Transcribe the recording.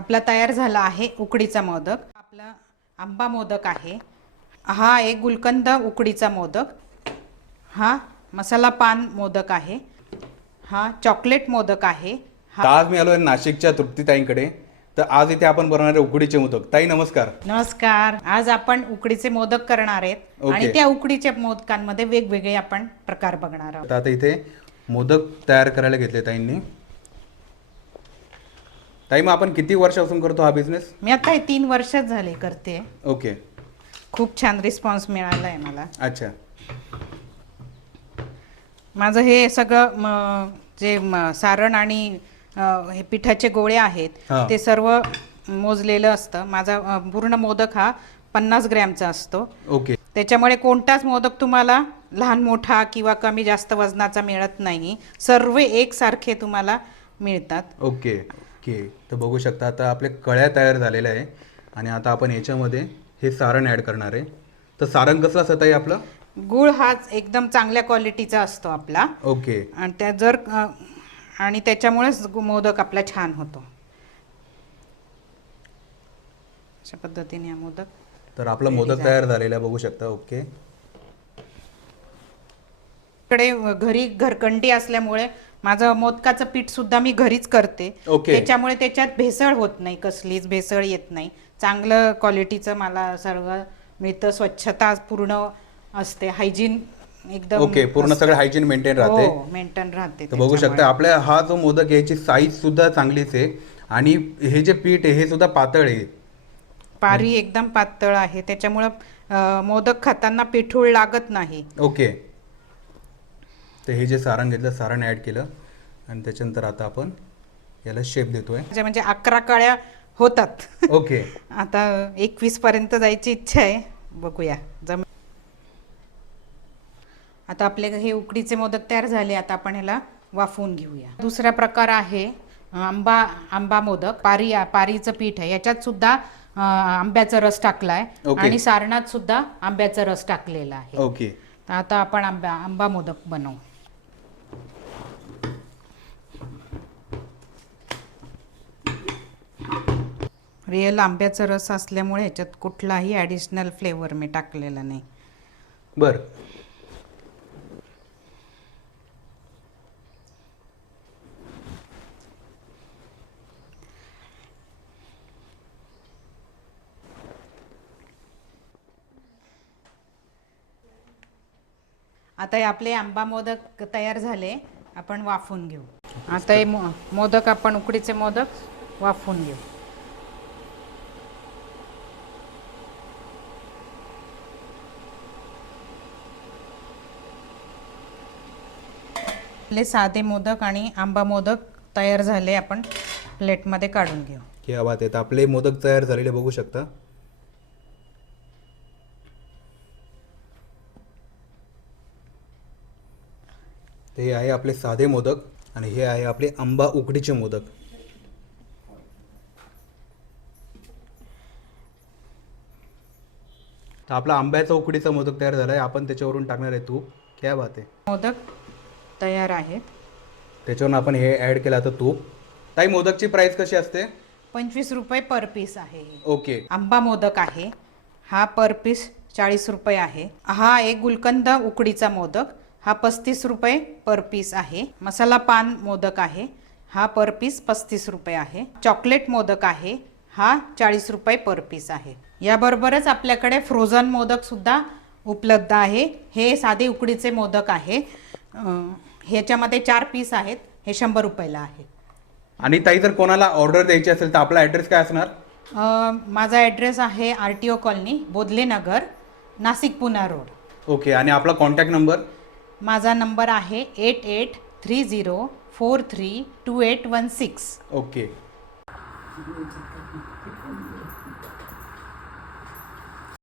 आपला तयार झाला आहे उकडीचा मोदक. आपला आंबा मोदक आहे. हा एक गुलकंद उकडीचा मोदक. हा मसाला पान मोदक आहे. हा चॉकलेट मोदक आहे. तर आज मी आलोय नाशिकच्या तृप्तीताईंकडे. तर आज इथे आपण बनवणार आहे उकडीचे मोदक. ताई नमस्कार. नमस्कार. आज आपण उकडीचे मोदक करणार आहेत. आणि त्या उकडीच्या मोदकांमध्ये वेगवेगळे आपण प्रकार बघणार आहोत. तर आता इथे मोदक तयार करायला घेतले ताईंनी. ताई मग आपण किती वर्षापासून करतो हा बिझनेस मी आता हे तीन वर्षच झाले करते. ओके खूप छान रिस्पॉन्स मिळाला आहे मला. अच्छा. माझं हे सगळं म, जे म, सारण आणि अ, हे पिठाचे गोळे आहेत हा. ते सर्व मोजलेलं असतं. माझा अ, पूर्ण मोदक हा पन्नास ग्रॅमचा असतो. ओके त्याच्यामुळे कोणताच मोदक तुम्हाला लहान मोठा किंवा कमी जास्त वजनाचा मिळत नाही. सर्व एकसारखे तुम्हाला मिळतात. ओके ओके तर बघू शकता आता आपले कळ्या तयार झालेल्या आहे. आणि आता आपण याच्यामध्ये हे सारण ॲड करणार आहे. तर सारण कसलं असतं ताई आपलं? गुळ हाच एकदम चांगल्या क्वालिटीचा असतो आपला. ओके. आणि त्या जर अ, आणि त्याच्यामुळेच गु- मोदक आपला छान होतो. अशा पद्धतीने हा मोदक तर आपला मोदक तयार झालेला आहे बघू शकता. ओके. इकडे घरी घरकंडी असल्यामुळे माझं मोदकाचं पीठ सुद्धा मी घरीच करते. ओके. त्याच्यामुळे त्याच्यात भेसळ होत नाही कसलीच भेसळ येत नाही. चांगलं क्वालिटीचं मला सर्व मिळतं स्वच्छता पूर्ण असते हायजीन एकदम ओके पूर्ण सगळं हायजीन मेंटेन राहते. हो मेंटेन राहते तर बघू शकता आपल्या हा जो मोदक याची साईज सुद्धा चांगलीच आहे. आणि हे जे पीठ आहे हे सुद्धा पातळ आहे. पारी एकदम पातळ आहे. त्याच्यामुळं अं, मोदक खाताना पिठूळ लागत नाही. ओके. तर हे जे सारण घेतलं सारण ॲड केलं. आणि त्याच्यानंतर आता आपण याला शेप देतोय. म्हणजे म्हणजे अकरा कळ्या होतात. ओके आता एकवीस पर्यंत जायची इच्छा आहे. बघूया. जम आता आपले हे उकडीचे मोदक तयार झाले. आता आपण ह्याला वाफवून घेऊया. दुसरा प्रकार आहे आंबा आंबा मोदक. पारी पारीचं पीठ आहे. याच्यात सुद्धा आंब्याचा रस टाकलाय. ओके. आणि सारणात सुद्धा आंब्याचा रस टाकलेला आहे. ओके तर आता आपण आंबा आंबा मोदक बनवू. रिअल आंब्याचा रस असल्यामुळे ह्याच्यात कुठलाही ॲडिशनल फ्लेवर मी टाकलेला नाही. बर. आता हे आपले आंबा मोदक तयार झाले आपण वाफवून घेऊ. आता हे मो मोदक आपण उकडीचे मोदक वाफवून घेऊ. आपले साधे मोदक आणि आंबा मोदक तयार झाले आपण. प्लेटमध्ये काढून घेऊ. हे बात आहे आपले मोदक तयार झालेले बघू शकता. ते आहे आपले साधे मोदक आणि हे आहे आपले आंबा उकडीचे मोदक. तर आपला आंब्याचा उकडीचा मोदक तयार झाला आहे आपण त्याच्यावरून टाकणार आहे तूप. क्या बात आहे. मोदक तयार आहेत. त्याच्यावरून आपण हे ॲड केलं आता तूप. ताई मोदकची प्राइस कशी असते? पंचवीस रुपये पर पीस आहे. ओके आंबा मोदक आहे. हा पर पीस चाळीस रुपये आहे. हा एक गुलकंद उकडीचा मोदक. हा पस्तीस रुपये पर पीस आहे. मसाला पान मोदक आहे. हा पर पीस पस्तीस रुपये आहे. चॉकलेट मोदक आहे. हा चाळीस रुपये पर पीस आहे. याबरोबरच आपल्याकडे फ्रोझन मोदक सुद्धा उपलब्ध आहे. हे साधे उकडीचे मोदक आहे. ह्याच्यामध्ये चार पीस आहेत. हे शंभर रुपयाला आहे. आणि ताई जर कोणाला ऑर्डर द्यायची असेल तर आपला ॲड्रेस काय असणार? अ, माझा ॲड्रेस आहे R T O colony Bodhle Nagar Nashik Pune road. Okay आणि आपला कॉन्टॅक्ट नंबर माझा नंबर आहे eight eight three zero four three two eight one six okay.